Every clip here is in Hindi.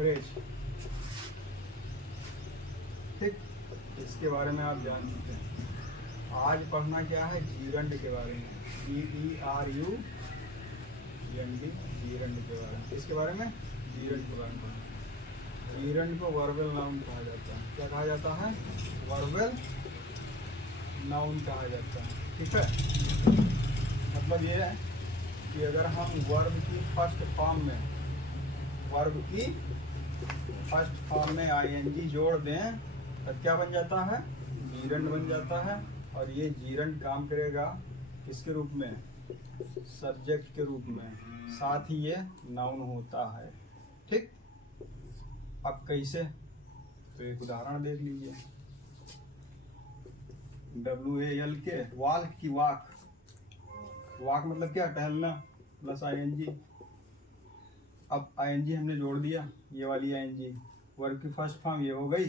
फ्रेज। ठीक, इसके बारे में आप जान सकते हैं। आज पढ़ना क्या है, जीरंड के बारे में, GERUND, जीरंड के बारे में। इसके बारे में, जीरंड के बारे में। जीरंड को वर्बल नाउन कहा जाता है। क्या कहा जाता है, वर्बल नाउन कहा जाता है। ठीक है, मतलब ये है कि अगर हम वर्ब की फर्स्ट फॉर्म में ING जोड़ दें तो क्या बन जाता है, जीरंड बन जाता है। और ये जीरंड काम करेगा किसके रूप में, सब्जेक्ट के रूप में, साथ ही ये नाउन होता है। ठीक, अब कैसे, तो एक उदाहरण देख लीजिए। WALK, वाल्क की वाक। वाक मतलब क्या, टहलना, प्लस ING। अब ING हमने जोड़ दिया, ये वाली ING, वर्ब की फर्स्ट फॉर्म ये हो गई,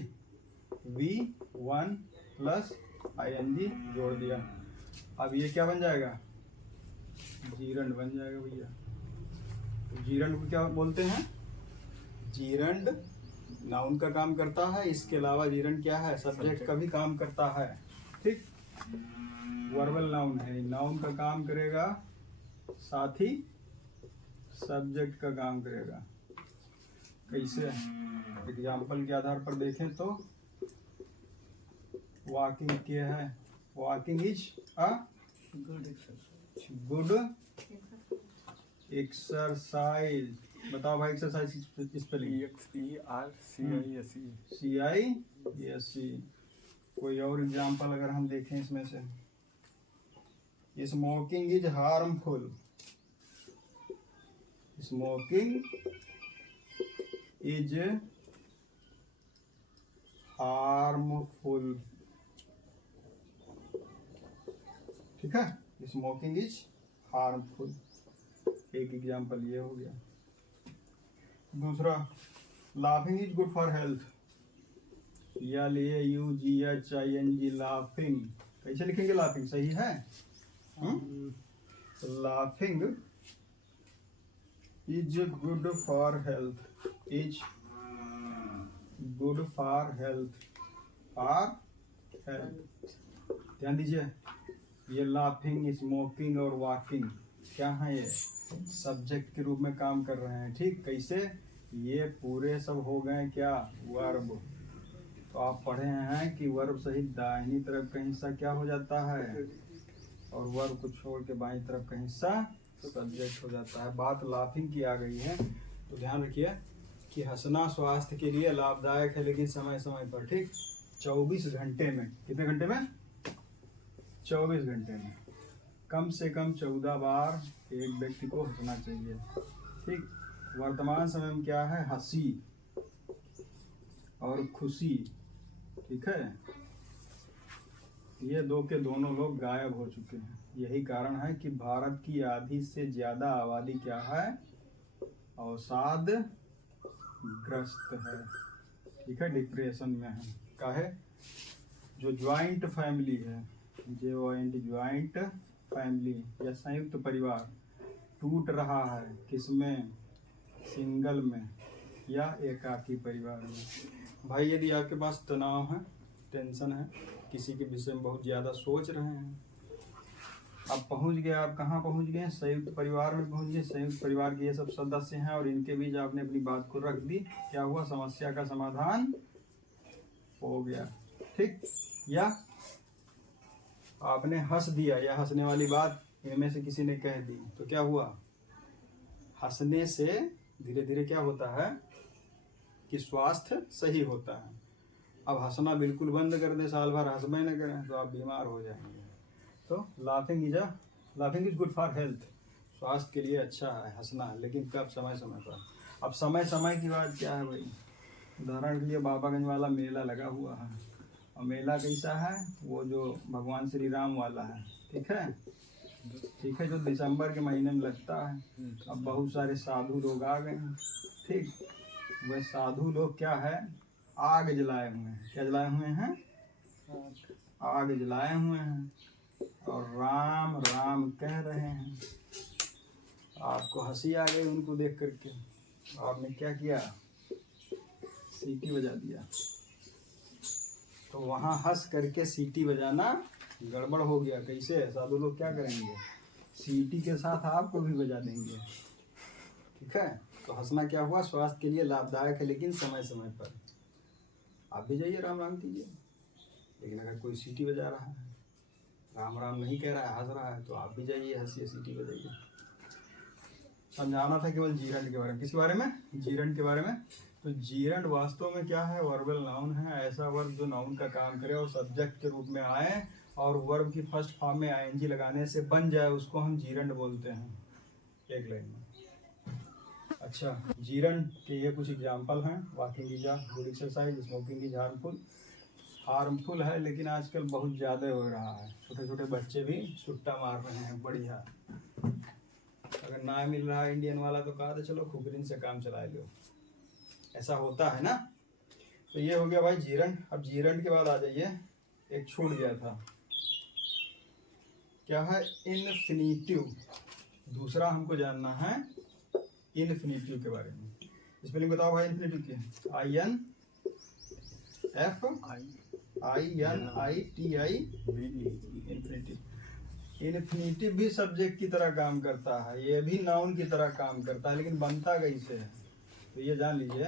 V1 प्लस ING जोड़ दिया। अब ये क्या बन जाएगा, जीरंड बन जाएगा भैया। तो जीरंड को क्या बोलते हैं, जीरंड नाउन का काम करता है, इसके अलावा जीरंड क्या है, सब्जेक्ट का भी काम करता है। ठीक, वर्बल नाउन है, नाउन का काम करेगा साथ ही सब्जेक्ट का काम करेगा। कैसे, एग्जाम्पल के आधार पर देखें तो वॉकिंग क्या है, walking is a good exercise. बताओ भाई, एक्सरसाइज स्पेलिंग, CISE। कोई और एग्जाम्पल अगर हम देखें इसमें से, smoking is harmful, smoking is harmful. ठीक है, स्मोकिंग इज हार्मफुल, एक एग्जाम्पल ये हो गया। दूसरा, laughing is good for health, LAUGHING, laughing. कैसे लिखेंगे, लाफिंग सही है, laughing is good for health, is good for health, ध्यान दीजिए, ये लाफिंग, स्मोकिंग और वॉकिंग क्या है, ये सब्जेक्ट के रूप में काम कर रहे हैं। ठीक, कैसे, ये पूरे सब हो गए क्या, वर्ब। तो आप पढ़े हैं कि वर्ब सहित दाहिनी तरफ का हिस्सा क्या हो जाता है, और वर्ब को छोड़ के बाईं तरफ का हिस्सा सब्जेक्ट हो जाता है। बात लाफिंग की आ गई है, तो ध्यान रखिए कि हंसना स्वास्थ्य के लिए लाभदायक है, लेकिन समय समय पर। ठीक, 24 घंटे में, कितने घंटे में, 24 घंटे में कम से कम 14 बार एक व्यक्ति को हंसना चाहिए। ठीक, वर्तमान समय में क्या है, हंसी और खुशी। ठीक है, ये दो के दोनों लोग गायब हो चुके हैं। यही कारण है कि भारत की आधी से ज्यादा आबादी क्या है, अवसाद ग्रस्त है। ठीक है, डिप्रेशन में है। काहे, जो ज्वाइंट फैमिली है, ज्वाइंट फैमिली या संयुक्त परिवार टूट रहा है, किसमें, सिंगल में या एकाकी परिवार में। भाई, यदि आपके पास तनाव है, टेंशन है, किसी के विषय में बहुत ज़्यादा सोच रहे हैं, अब पहुंच गए, आप कहाँ पहुंच गए, संयुक्त परिवार में पहुंच गए। संयुक्त परिवार के ये सब सदस्य हैं और इनके बीच आपने अपनी बात को रख दी, क्या हुआ, समस्या का समाधान हो गया। ठीक, या आपने हंस दिया, या हंसने वाली बात इनमें से किसी ने कह दी, तो क्या हुआ, हंसने से धीरे धीरे क्या होता है कि स्वास्थ्य सही होता है। अब हंसना बिल्कुल बंद कर दे, साल भर हंसबे न करें, तो आप बीमार हो जाएंगे। तो laughing is good for health, स्वास्थ्य के लिए अच्छा है हंसना, लेकिन कब, समय समय पर। अब समय समय की बात क्या है भाई, उदाहरण के लिए बाबागंज वाला मेला लगा हुआ है, और मेला कैसा है, वो जो भगवान श्री राम वाला है। ठीक है, जो दिसंबर के महीने में लगता है। अब बहुत सारे साधु लोग आ गए हैं। ठीक, वह साधु लोग क्या है, आग जलाए हुए हैं। क्या जलाए हुए हैं, आग जलाए हुए हैं, और राम राम कह रहे हैं। आपको हंसी आ गई उनको देख करके, आपने क्या किया, सीटी बजा दिया, तो वहाँ हंस करके सीटी बजाना गड़बड़ हो गया। कैसे? साधु लोग क्या करेंगे, सीटी के साथ आपको भी बजा देंगे। ठीक है, तो हंसना क्या हुआ, स्वास्थ्य के लिए लाभदायक है, लेकिन समय समय पर। आप भी जाइए राम राम कीजिए, लेकिन अगर कोई सीटी बजा रहा है, राम राम नहीं कह रहा है, हंस रहा है, तो आप भी जाइए, हंसिए, सीटी बजाइए। समझाना था केवल जीरंड के बारे में। किस बारे में? जीरंड के बारे में। तो जीरंड वास्तव में क्या है, वर्बल नाउन है। ऐसा वर्ब जो नाउन का काम करे और सब्जेक्ट के रूप में आए और वर्ब की फर्स्ट फॉर्म में आईएनजी लगाने से बन जाए, उसको हम जीरंड बोलते हैं। एक लाइन में। अच्छा, जीरंड के ये कुछ एग्जाम्पल हैं। Walking is a good exercise, smoking is harmful है, लेकिन आजकल बहुत ज़्यादा हो रहा है। छोटे छोटे बच्चे भी सुट्टा मार रहे हैं। बढ़िया, अगर ना मिल रहा है इंडियन वाला तो कहा था चलो खुबरीन से काम चला लो। ऐसा होता है ना। तो ये हो गया भाई जीरंड। अब जीरंड के बाद आ जाइए, एक छूट गया था, क्या है, इनफिनिटिव। दूसरा हमको जानना है इनफिनिटिव के बारे में। स्पेलिंग बताओ भाई इनफिनिटिव की। INFINITIV, infinitive. इनफिनिटिव भी सब्जेक्ट की तरह काम करता है, ये भी नाउन की तरह काम करता है, लेकिन बनता कैसे है? तो ये जान लीजिए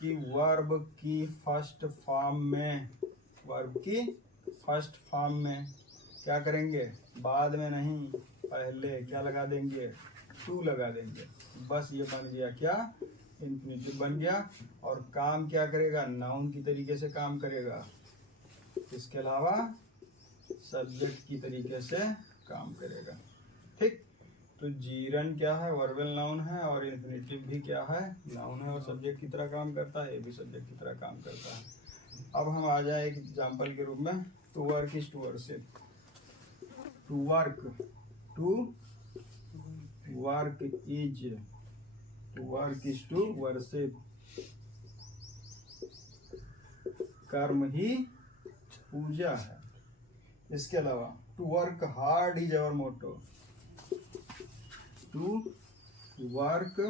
कि वर्ब की फर्स्ट फॉर्म में क्या करेंगे, बाद में नहीं, पहले क्या लगा देंगे, टू लगा देंगे। बस ये बन गया क्या, इनफिनिटिव बन गया। और काम क्या करेगा, नाउन की तरीके से काम करेगा। इसके अलावा सब्जेक्ट की तरीके से काम करेगा। ठीक, तो जीरन क्या है, वर्बल नाउन है, और इन्फिनिटिव भी क्या है, नाउन है और सब्जेक्ट की तरह काम करता है। ये भी सब्जेक्ट की तरह काम करता है। अब हम आ जाए एक एग्जाम्पल के रूप में। To work is to worship. To work is to worship. कर्म ही पूजा है। इसके अलावा to work hard is our motto. To work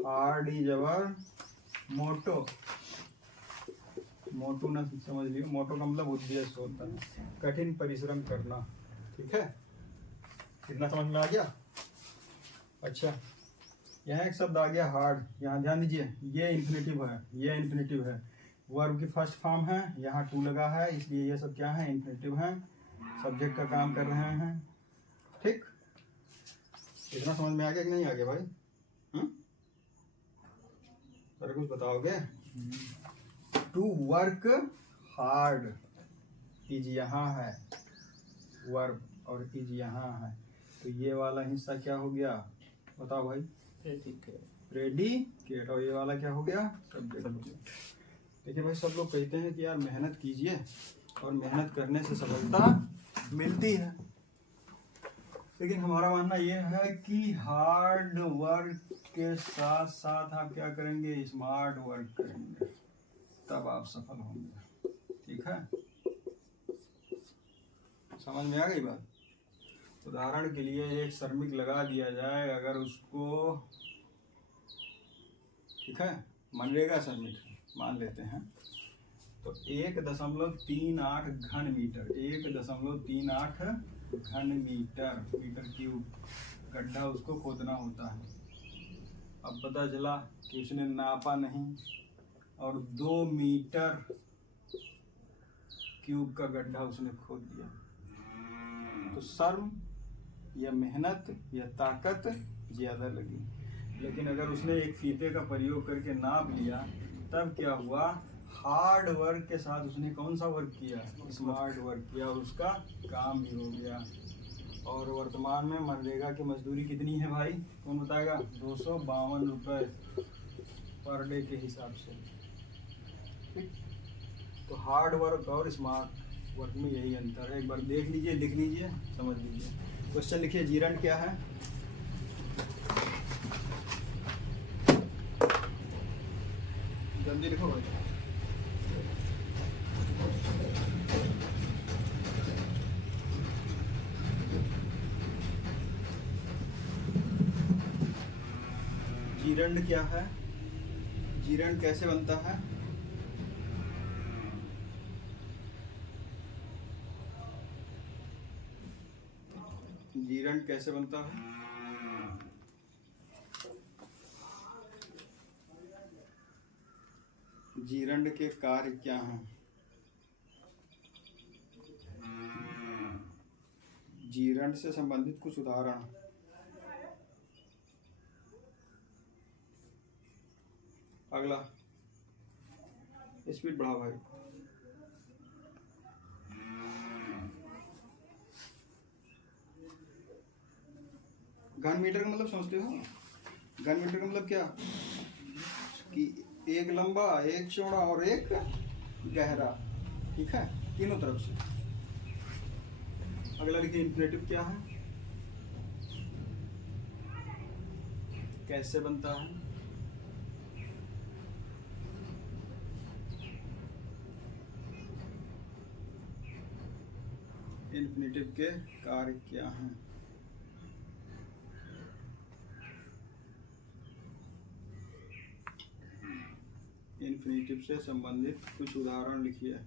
hard is our motto. Motto ना समझ लियो, मोटो का मतलब उद्देश्य होता है, कठिन परिश्रम करना। ठीक है, कितना समझ में आ गया? अच्छा, यहाँ एक शब्द आ गया हार्ड। यहाँ ध्यान दीजिए, ये इन्फिनिटिव है, वर्ब की फर्स्ट फॉर्म है, यहाँ टू लगा है, इसलिए ये सब क्या है, इन्फिनिटिव है, सब्जेक्ट का काम कर रहे हैं। ठीक, इतना समझ में आ गया कि नहीं आ गया भाई? सर कुछ बताओगे? टू वर्क हार्ड इज यहाँ है वर्ब, और इज यहाँ है, तो ये वाला हिस्सा क्या हो गया, बताओ भाई? प्रेडिकेट। और ये वाला क्या हो गया, सब्जेक्ट। देखिए भाई, सब लोग कहते हैं कि यार मेहनत कीजिए और मेहनत करने से सफलता मिलती है, लेकिन हमारा मानना यह है कि हार्ड वर्क के साथ साथ आप क्या करेंगे, स्मार्ट वर्क करेंगे, तब आप सफल होंगे। ठीक है, समझ में आ गई बात? उदाहरण के लिए एक श्रमिक लगा दिया जाए, अगर उसको, ठीक है, मनरेगा श्रमिक मान लेते हैं, तो 1.38 घन मीटर, 1.38 घन मीटर क्यूब गड्ढा उसको खोदना होता है। अब पता चला कि उसने नापा नहीं और 2 मीटर क्यूब का गड्ढा उसने खोद दिया, तो श्रम या मेहनत या ताकत ज़्यादा लगी। लेकिन अगर उसने एक फीते का प्रयोग करके नाप लिया, तब क्या हुआ, हार्ड वर्क के साथ उसने कौन सा वर्क किया, स्मार्ट वर्क किया, और उसका काम भी हो गया। और वर्तमान में मनरेगा की मजदूरी कितनी है भाई, कौन बताएगा? 252 रुपये पर डे के हिसाब से। ठीक, तो हार्ड वर्क और स्मार्ट वर्क में यही अंतर है। एक बार देख लीजिए, लिख लीजिए, समझ लीजिए। क्वेश्चन लिखिए, जीरंड क्या है? जल्दी लिखो भाई। जीरंड क्या है? जीरण कैसे बनता है? जीरण कैसे बनता है? जीरण के कार्य क्या हैं? जीरण से संबंधित कुछ उदाहरण। अगला, स्पीड बढ़ाओ भाई। घन मीटर का मतलब समझते हो? घन मीटर का मतलब क्या कि एक लंबा, एक चौड़ा और एक गहरा, ठीक है, तीनों तरफ से। अगला लिखिए, इन्फिनेटिव क्या है, कैसे बनता है? इन्फिनेटिव के कार्य क्या हैं? इन्फिनेटिव से संबंधित कुछ उदाहरण लिखिए।